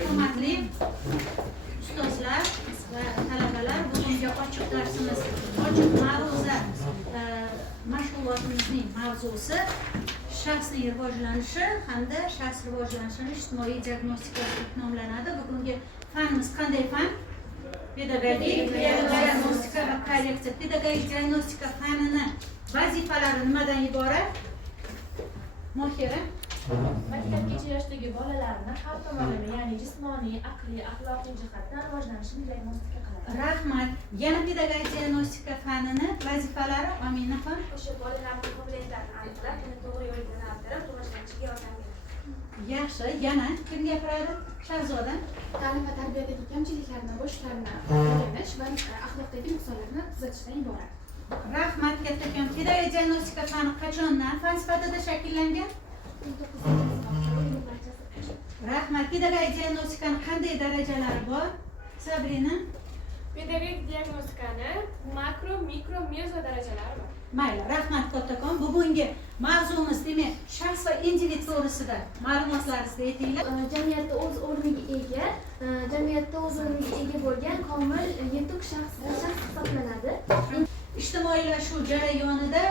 Hurmatli ustozlar va talabalar, bugungi ochiq darsimiz, ochiq ma'ruza mashg'ulotimizning mavzusi shaxsning rivojlanishi hamda shaxs rivojlanishini ijtimoiy diagnostika deb nomlanadi. Bugungi fanimiz qanday fan? Pedagogik diagnostika va korreksiya. Pedagogik diagnostika fanini vazifalari nimadan iborat? Mohira. Maktabgacha yoshdagi bolalarni har tomonlama, ya'ni jismoniy, aqliy, axloqiy jihatdan rivojlanishini diagnostika qiladi. Rahmat. Yana pedagogik diagnostika fanini vazifalari Aminaxon. O'sha bolalarning qobiliyatlarini aniqlab, uni to'g'ri yo'lga yo'naltirib, rivojlanishiga yordam beradi. Yaxshi. Yana kim gapiradi? Shahzoda. Ta'lim va tarbiyadagi kamchiliklarni, bo'shlarni o'rganish va axloqdagi nuqsonlarni tuzatishdan iborat. Rahmat kattakon. Pedagogik diagnostika fani qachondan fan sifatida shakllangan? Rahmat. Pedagogik diagnostikani qanday darajalari bor? Sabrina. Pedagogik diagnostikani makro, mikro, mezo darajalari bor. Mayli, rahmat kattakon. Bugungi mavzumiz demak shaxs va individ to'g'risida ma'lumotlaringizni aytinglar. Jamiyatda o'z o'rniga ega bo'lgan komil yetuk shaxs hisoblanadi. Ijtimoiylashuv jarayonida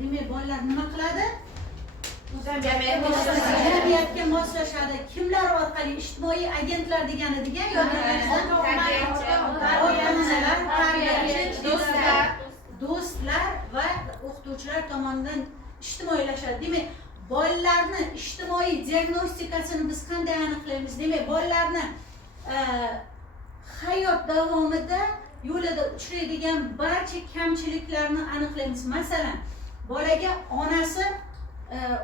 demak bolalar nima qiladi? Jamiyatga moslashadi. Kimlar orqali? Ijtimoiy agentlar deganiga ota-onalar, tarbiyachi, do'stlar va o'qituvchilar tomonidan ijtimoiylashadi. Demak, bolalarni ijtimoiy diagnostikasini biz qanday aniqlaymiz? Demak, bolalarni hayot davomida yo'lida uchraydigan barcha kamchiliklarni aniqlaymiz. Masalan, bolaga onasi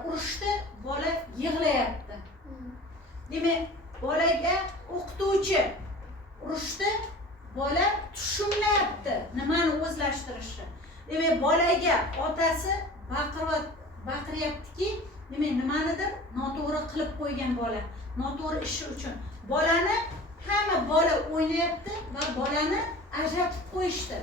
urushda, bola yig'layapti. Demak, bolaga o'qituvchi urushda, bola tushunmayapti nimani o'zlashtirishni. Demak, bolaga otasi baqiryaptiki, demak, nimanidir noto'g'ri qilib qo'ygan bola, noto'g'ri ishi uchun. Bolani hamma bola o'ynayapti va bolani ajratib qo'yishdi.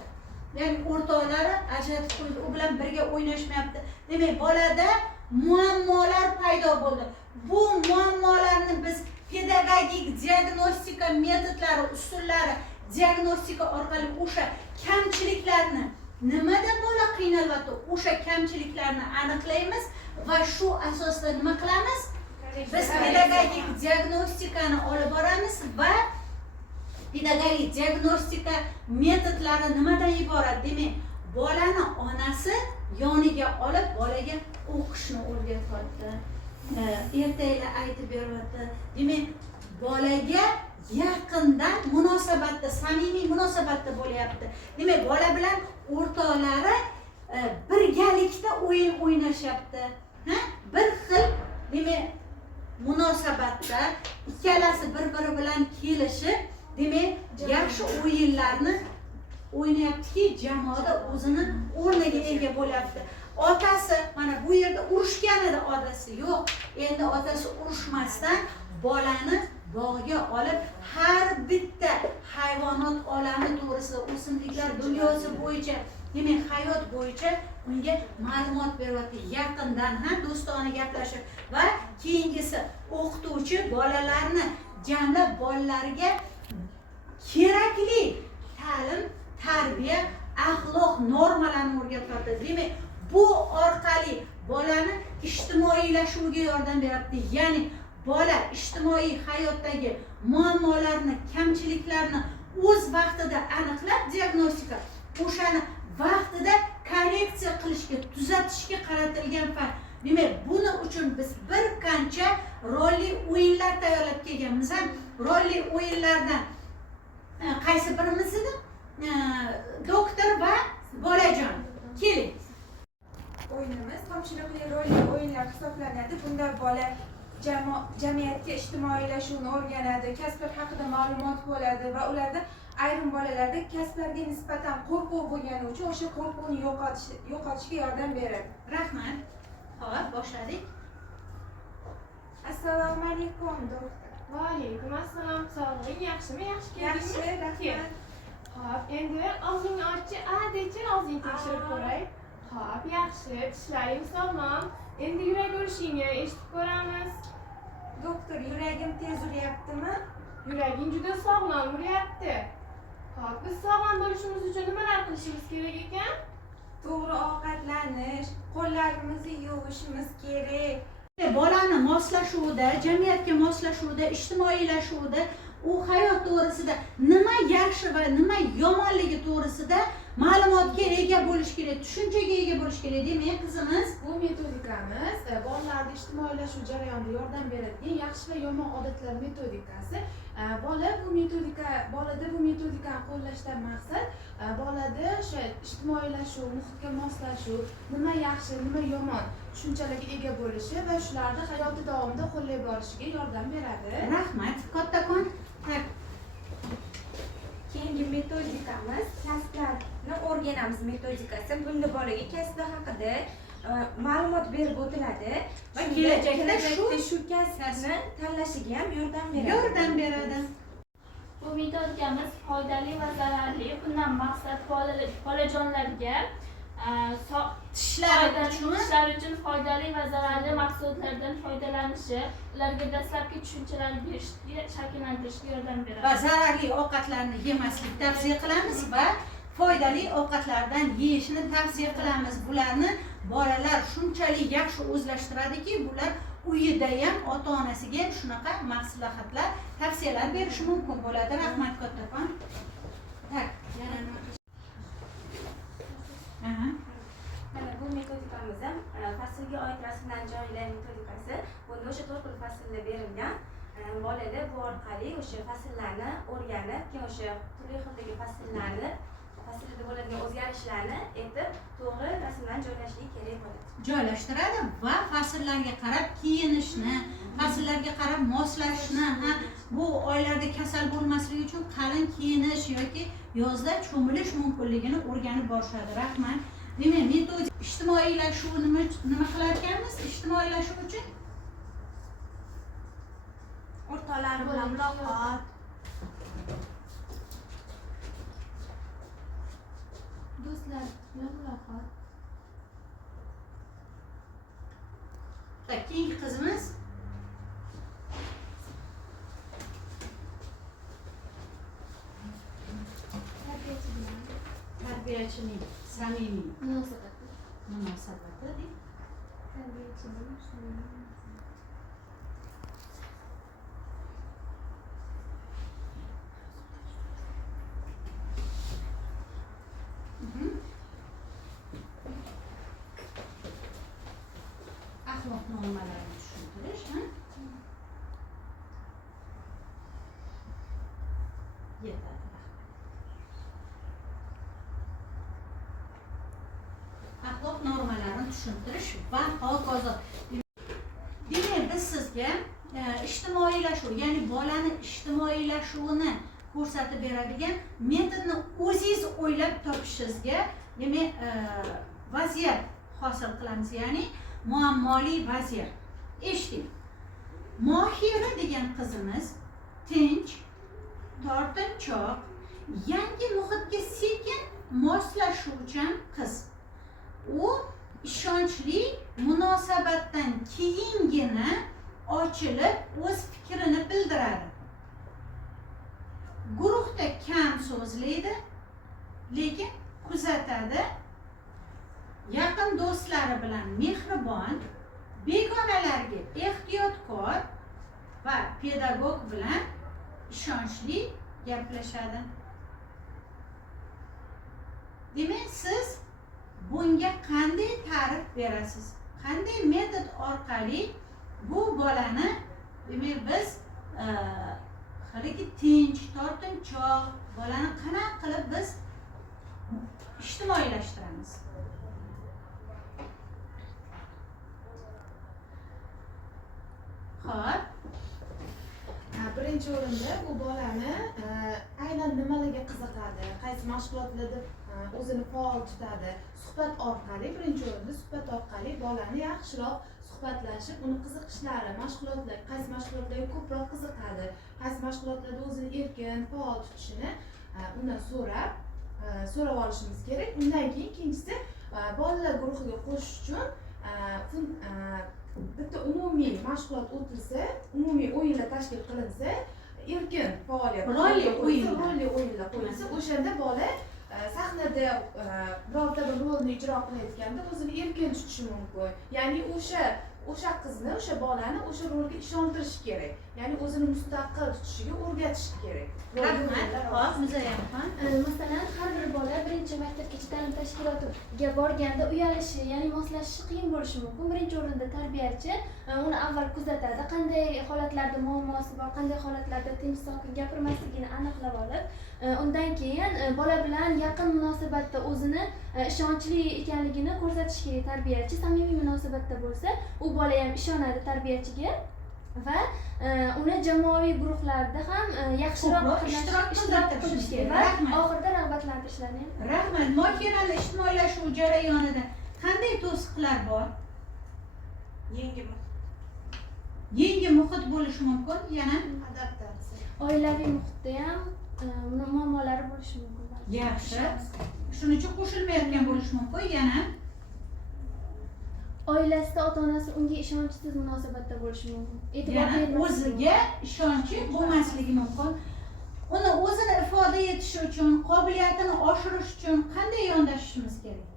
Ya'ni o'rtoqlari ajratib qo'ydi, u bilan birga o'ynashmayapti. Demak, bolada muammolar paydo bo'ldi. Bu muammolarni biz pedagogik diagnostika metodlari, usullari, diagnostika orqali o'sha kamchiliklarni, nimada bola qiynalyapti, o'sha kamchiliklarni aniqlaymiz va shu asosda nima qilamiz? Biz pedagogik diagnostikani olib boramiz va pedagogik diagnostika metodlari nimadan iborat? Demak, bolani onasi yoniga olib bolaga o'qishni o'rgatyapti. Ertaga aytib beryapti. Demak, bolaga yaqindan munosabatda, samimiy munosabatda bo'lyapti. Demak, bola bilan o'rtoqlari birgalikda o'yin o'ynashyapti. Bir xil, demak, munosabatda ikkalasi bir-biri bilan kelishib, demak, yaxshi o'yinlarni o'ynayaptiki, jamoada o'zini o'rniga ega bo'lyapti. Otasi mana bu yerda urushgan edi, otasi yo'q. Endi otasi urushmasdan bolani bog'ga olib har bitta hayvonot olami to'g'risida, o'simliklar dunyosi bo'yicha, demak, hayot bo'yicha unga ma'lumot beryapti. Yaqindan ham do'stona gaplashib va keyingisi o'qituvchi bolalarni jamlab bolalarga kerakli ta'lim, tarbiya, axloq normalarini o'rgatyapti. Demak, bu orqali bolani ijtimoiylashuvga yordam beryapti. Ya'ni bola ijtimoiy hayotdagi muammolarni, kamchiliklarni o'z vaqtida aniqlab diagnostika, o'shani vaqtida korreksiya qilishga, tuzatishga qaratilgan fan. Demak, buni uchun biz bir qancha rolli o'yinlar tayyorlab kelganmiz. Rolli o'yinlardan qaysi birimiz edi? Doktor va bolajon. Keling. O'yinimiz topshiriqli rolli o'yinlar hisoblanadi. Bunda bola jamiyatga ijtimoiylashuvni o'rganadi, kasblar haqida ma'lumot bo'ladi va ularda ayrim bolalarda kasblarga nisbatan qo'rquv bo'lgani uchun o'sha qo'rquvni yo'qotishga yordam beradi. Rahmat. Xo'p, boshladik. Assalomu alaykum, doktor. Va alaykum assalom. Sog'lig'ing yaxshimi? Yaxshi keldingmi? Yaxshi, rahmat. Xo'p, endi og'zingni ochchi, dechil og'zingni tekshirib ko'ray. Xo'p, yaxshi. Tishlaring sog'lom. Endi yurak urishingni eshitib ko'ramiz. Doktor, yuragim tez uryaptimi? Yuraging juda sog'lom uryapti. Xo'p, biz sog'lom bo'lishimiz uchun nimalar qilishimiz kerak ekan? To'g'ri ovqatlanish, qo'llarimizni yuvishimiz kerak. Bolani moslashuvida, jamiyatga moslashuvida, ijtimoiylashuvida, u hayot to'g'risida nima yaxshi va nima yomonligi to'g'risida ma'lumotga ega bo'lish kerak, tushunchaga ega bo'lish kerak. Demak, qizimiz, Bu metodikamiz bolalarda ijtimoiylashuv jarayonida yordam beradigan yaxshi va yomon odatlar metodikasi. Bolada bu metodikani qo'llashdan maqsad bolada o'sha ijtimoiylashuv, muhitga moslashuv, nima yaxshi, nima yomon tushunchalarga ega bo'lishi va shularni hayoti davomida qo'llab borishiga yordam beradi. rahmat, kattakon. Keyingi metodikamiz kasblarni o'rganamiz metodikasi. Bunda bolaga kasbi haqida ma'lumot berib o'tiladi va kelajakda shu kasbni tanlashiga ham yordam beradi. Bu metodikamiz foydali va zararli. Bundan maqsad bolajonlarga tishlari uchun foydali va zararli mahsulotlardan foydalanishi, ularga dastlabki tushunchalar berishga, shakllantirishga yordam beradi. Va zararli ovqatlarni yemaslik tavsiya qilamiz va foydali ovqatlardan yeyishni tavsiya qilamiz. Bularni bolalar shunchalik yaxshi o'zlashtiradiki, bular uyida ham ota-onasiga ham shunaqa maslahatlar, tavsiyalar berishi mumkin bo'ladi. Rahmat kattakon. Tak, yana nima? Mana bu metodikamiz ham faslga oid rasmlar joylash metodikasi. Bunda o'sha 4 xil faslda berilgan. Bolalar bu orqali o'sha fasllarni o'rganib, keyin o'sha turli xildagi faslda bo'ladigan o'zgarishlarni aytib, to'g'ri rasmlarni joylashligi kerak bo'ladi. Joylashtiradi va fasllarga qarab kiyinishni, fasllarga qarab moslashni, bu oylarda kasal bo'lmasligi uchun qalin kiyinish yoki yozda cho'milish mumkinligini o'rganib borishadi. Rahmat. Demak, metodik ijtimoiylashuv nima qilar ekanmiz? Ijtimoiylashuv uchun O'rtoqlar bilan muloqot, Do'stlar bilan muloqot. keyingi qizimiz tarbiyachining samimiy munosabati. Axloq normalarini tushuntirish, yetadi. Axloq normalarini tushuntirish va hokazo. Demak, biz sizga ijtimoiylashuv, ya'ni bolani ijtimoiylashuvini ko'rsatib beradigan metodni o'zingiz o'ylab topishingizga, demak, vaziyat hosil qilamiz, ya'ni muammoli vaziyat. Eshiting. Mohira degan qizimiz tinch, tortinchoq, yangi muhitga sekin moslashuvchan qiz. U ishonchli munosabatdan keyingina ochilib o'z fikrini bildiradi. Guruhda kam so'zlaydi, lekin kuzatadi. Yaqin do'stlari bilan mehribon, begonalarga ehtiyotkor va pedagog bilan ishonchli gaplashadi. Demak, siz bunga qanday ta'rif berasiz? Qanday metod orqali bu bolani, demak, biz haligi tinch, tortinchoq bolani qanaqa qilib biz ijtimoiylashtiramiz? Xo'p, Birinchi o'rinda bu bolani aynan nimalarga qiziqadi, qaysi mashg'ulotlarda o'zini faol tutadi, suhbat orqali, birinchi o'rinda suhbat orqali bolani yaxshiroq suhbatlashib, uni qiziqishlari, mashg'ulotlar, qaysi mashg'ulotlarga ko'proq qiziqadi, qaysi mashg'ulotlarda o'zini erkin, faol tutishini undan so'rab olishimiz kerak. Undan keyin ikkinchisi, bolalar guruhiga qo'shish uchun bitta umumiy mashg'ulot o'tilsa, umumiy o'yinlar tashkil qilinsa, erkin faoliyat Rolli o'yinlar. rolli o'yinlar qo'yilsa o'shanda bola sahnada birorta bir rolni ijro qilayotganda o'zini erkin tutishi mumkin. Ya'ni o'sha qizni, o'sha bolani o'sha rolga ishontirish kerak. Ya'ni o'zini mustaqil tutishiga o'rgatish kerak. Rahmat. Hop, Muzayyam xon. Masalan, har bir bola birinchi maktabgacha ta'lim tashkilotiga borganda uyalishi, ya'ni moslashishi qiyin bo'lishi mumkin. Birinchi o'rinda tarbiyachi uni avval kuzatadi, qanday holatlarda muammosi bor, qanday holatlarda tinch sokin gapirmasligini aniqlab olib, undan keyin bola bilan yaqin munosabatda o'zini ishonchli ekanligini ko'rsatish kerak tarbiyachi. Samimiy munosabatda bo'lsa, u bola ham ishonadi tarbiyachiga va uni jamoaviy guruhlarda ham yaxshiroq ishtirok qilish kerak va oxirida rag'batlantirishlarni ham. Rahmat. Mohirani ijtimoiylashuv jarayonida qanday to'siqlar bor? Yangi muhit bo'lishi mumkin, yana Adaptatsiya. Oilaviy muhitda ham muammolari bo'lishi mumkin. yaxshi. Shuning uchun qo'shilmayotgan bo'lishi mumkin, yana Oilasida ota-onasi unga ishonchsiz munosabatda bo'lishi mumkin. yana o'ziga ishonchi bo'lmasligi mumkin. Uni o'zini ifoda etishi uchun, qobiliyatini oshirish uchun qanday yondashishimiz kerak?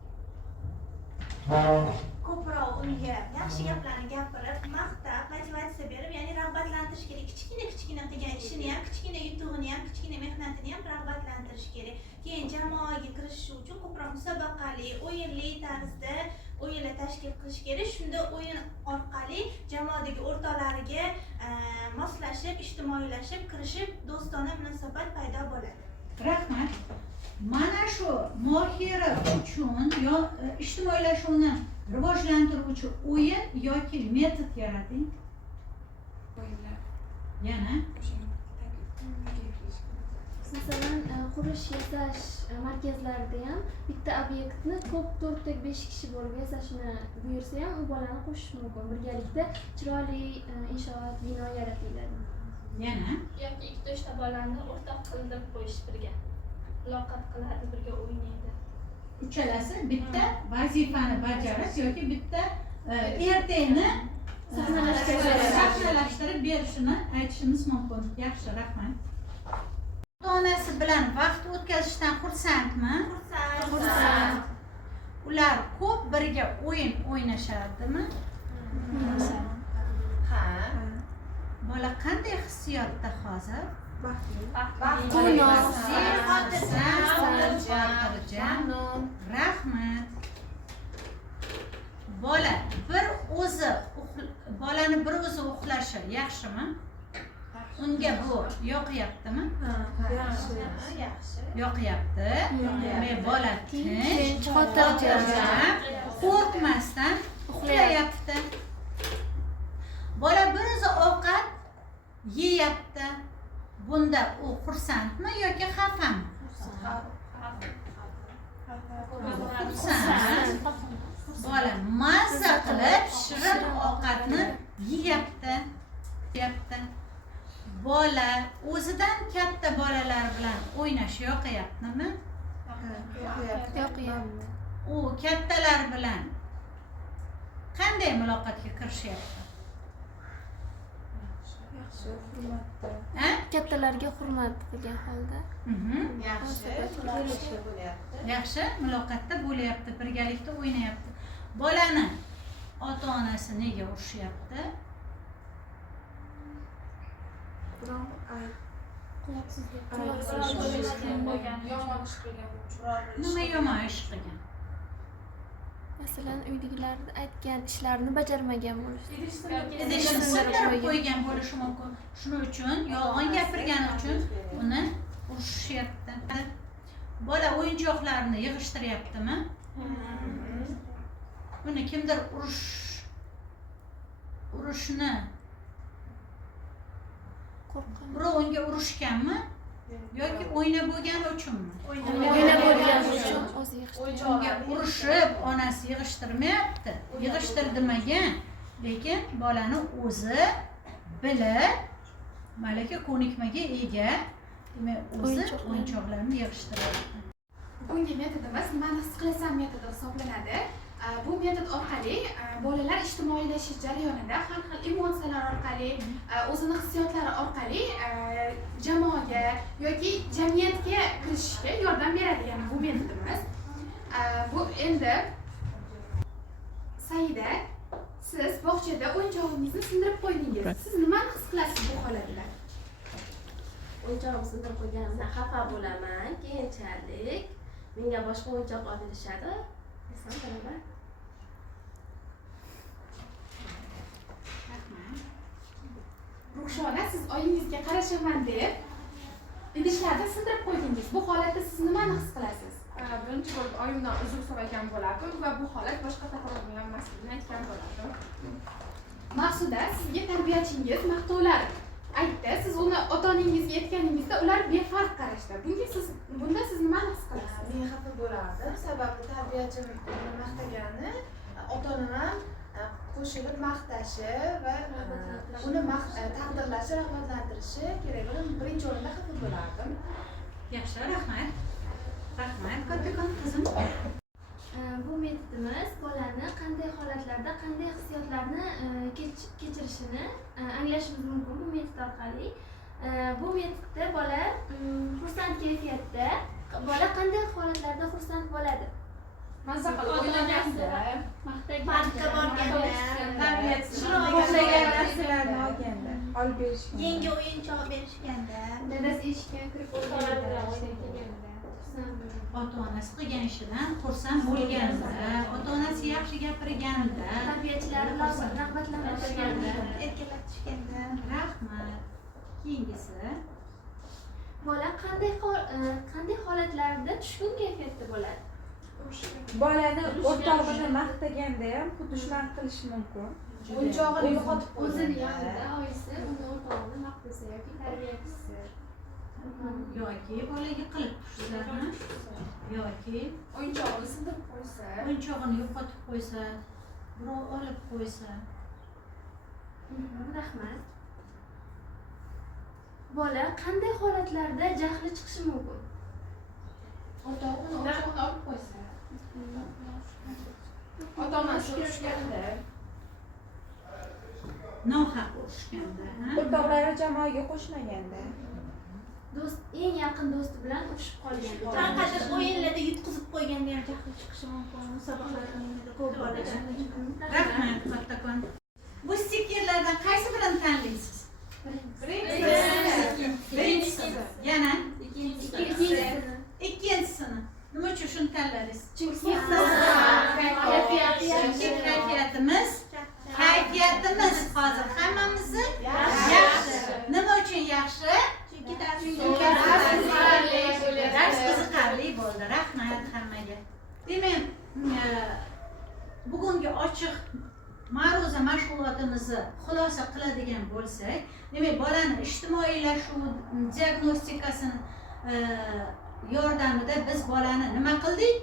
Ko'proq unga yaxshi gaplarni gapirib, maqtab, motivatsiya berib, ya'ni rag'batlantirish kerak. Kichkina qilgan ishini ham, kichkina yutug'ini ham, kichkina mehnatini ham rag'batlantirish kerak. Keyin jamoaga kirishish uchun ko'proq musobaqali, o'yinli tarzda o'yinlar tashkil qilish kerak. Shunda o'yin orqali jamoadagi o'rtoqlariga moslashib, ijtimoiylashib, kirishib, do'stona munosabat paydo bo'ladi. Rahmat. Mana shu Mohira uchun ijtimoiylashuvni rivojlantiruvchi o'yin yoki metod yarating. Yana Masalan, qurish yasash markazlarida ham bitta obyektni ko'p 4-5 kishi bo'lib yasashni buyursa ham u bolani qo'shish mumkin. Birgalikda chiroyli inshoot, bino yaratiladi. yana yoki 2-3 ta bolani o'rtoq qildirib qo'yish birga. Muloqot qiladi, birga o'ynaydi. uchalasi bitta vazifani bajarib yoki bitta ertakni sahnalashtirib berishini aytishimiz mumkin. Yaxshi, rahmat. Ota-onasi bilan vaqt o'tkazishdan xursandmi? Xursand. Ular ko'p birga o'yin o'ynashadimi? Ha. Bola qanday hissiyotda hozir? Xotirjam. Rahmat. Bolani bir o'zi uxlashi yaxshimi? Unga bu yoqyaptimi? Yaxshi. Yoqyapti. Bola tinch, xotirjam, qo'rqmasdan uxlayapti. Bola bir o'zi ovqat yeyapti. Bunda u xursandmi yoki xafami? Xursand. Bola mazza qilib shirin ovqatni yeyapti. Bola o'zidan katta bolalar bilan o'ynash yoqyaptimi? Yo'q. U kattalar bilan qanday muloqotga kirishyapti? Kattalarga hurmat qilgan holda Yaxshi. Yaxshi muloqotda bo'lyapti, birgalikda o'ynayapti. Bolani ota-onasi nega urishyapti? Nima yomon ish qilgan? Masalan, uydagilar aytgan ishlarni bajarmagan bo'lishi. Idishni sindirib qo'ygan bo'lishi mumkin. Shuning uchun yolg'on gapirgani uchun uni urishyapti. Bola o'yinchoqlarini yig'ishtiryaptimi? Uni kimdir urushni birov unga urishganmi? Yoki o'ynab bo'lgani uchunmi? O'ynab bo'lgan uchun o'zi yaxshi. Unga urishib onasi yig'ishtirmayapti. Yig'ishtirdimagan, lekin bolani o'zi bilib, malaka ko'nikmaga ega, o'zi o'yinchoqlarni yig'ishtiryapti. Bunga metodimiz mani his qilasan metodi hisoblanadi. Bu metod orqali bolalar ijtimoiylashish jarayonida har xil emotsiyalar orqali, o'zini hissiyotlari orqali jamoaga yoki jamiyatga kirishishga yordam beradi. Ya'ni bu metodimiz. Bu endi Saida, siz bog'chada o'yinchog'ingizni sindirib qo'ydingiz. Siz nimani his qilasiz bu holatda? O'yinchog'imni sindirib qo'yganimdan xafa bo'laman. Keyinchalik menga boshqa o'yinchoq olib berishadi. Desam bilaman. Ruxshona, siz oyingizga qarashaman deb idishlarni sindirib qo'ydingiz. Bu holatda siz nimani his qilasiz? Birinchi bo'lib oyimdan uzr so'ragan bo'lardim va bu holat boshqa takrorlanmasligini aytgan bo'lardim. Maqsuda, sizga tarbiyachingiz maqtovlar aytdi. Siz uni ota-onangizga aytganingizda ular befarq qarashdi. Bunda siz nimani his qilasiz? Men xafa bo'lardim, sababi tarbiyachim maqtagani, ota-onam qo'shilib maqtashi va uni taqdirlashi, rag'batlantirishi kerak. Birinchi o'rinda xafa bo'lardim. Yaxshi, rahmat. Rahmat, kattakon qizim. Bu metodimiz bolani qanday holatlarda qanday hissiyotlarni kechirishini anglashimiz mumkin bu metod orqali. Bu metodda bola xursand kayfiyatda, bola qanday holatlarda xursand bo'ladi? Mazza qilib o'ylaganda, Parkka borganda, Xohlagan narsalarni olganda, olib berishganda. yangi o'yinchoq berishganda, Dadasi eshikka kirib o'ylaganda. Ota-onasi qilgan ishidan xursand bo'lganda, ota-onasi yaxshi gapirganda, Tarbiyachilari rag'batlantirganda. erkalatishganda. rahmat. Keyingisi. Bola qanday holatlarda tushkun kayfiyatda bo'ladi? Bolani o'rtog'ini maqtaganda ham xuddi shunaqa qilish mumkin. O'yinchog'ini yo'qotib O'zini qo'yganda. yonida oyisi uni o'rtog'ini maqtasa yoki tarbiyachisi. Yoki bolaga qilib tushsa, yoki o'yinchog'ini sindirib qo'ysa, o'yinchog'ini yo'qotib qo'ysa, birov olib qo'ysa. Rahmat. Bola qanday holatlarda jahli chiqishi mumkin? O'rtog'i uni o'yinchog'ini olib qo'ysa. ota-onasi urishganda, Nohaq urishganda, O'rtoqlari jamoaga qo'shmaganda. Eng yaqin do'sti bilan urushib qolganda. Qanaqadir o'yinlarda yutqizib qo'yganda ham jahli chiqishi mumkin. Musobaqalar o'yinida ko'p bolalar. rahmat kattakon. Bu stikerlardan qaysi birini tanlaysiz? Birinchisi. Yana ikkinchisini. Nima uchun shuni tanladingiz? Chunki Kayfiyatimiz hozir hammamizni yaxshi. Nima uchun yaxshi? Chunki dars Dars qiziqarli bo'ldi. Rahmat hammaga. Demak, bugungi ochiq ma'ruza mashg'ulotimizni xulosa qiladigan bo'lsak, demak, bolani ijtimoiylashuv diagnostikasini yordamida biz bolani nima qildik?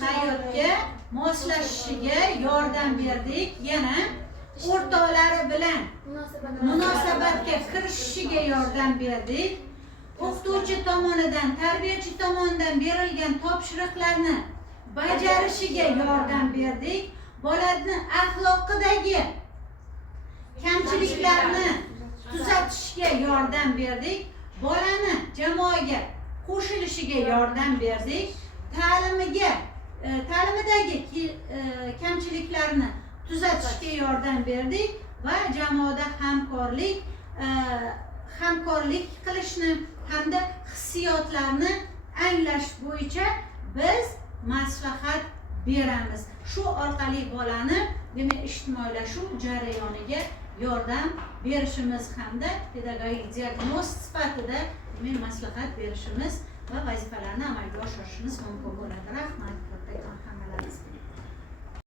Hayotga moslashishiga yordam berdik. Yana o'rtoqlari bilan munosabatga kirishishiga yordam berdik. O'qituvchi tomonidan, tarbiyachi tomonidan berilgan topshiriqlarni bajarishiga yordam berdik. Bolani axloqidagi kamchiliklarni tuzatishga yordam berdik. Bolani jamoaga qo'shilishiga yordam berdik. Ta'limidagi kamchiliklarni tuzatishga yordam berdik va jamoada hamkorlik qilishni hamda hissiyotlarni anglash bo'yicha biz maslahat beramiz. Shu orqali bolani demak ijtimoiylashuv jarayoniga yordam berishimiz hamda pedagogik diagnoz sifatida demak maslahat berishimiz va vazifalarni amalga oshirishimiz mumkin bo'ladi. Rahmat kattakon hammalaringizga.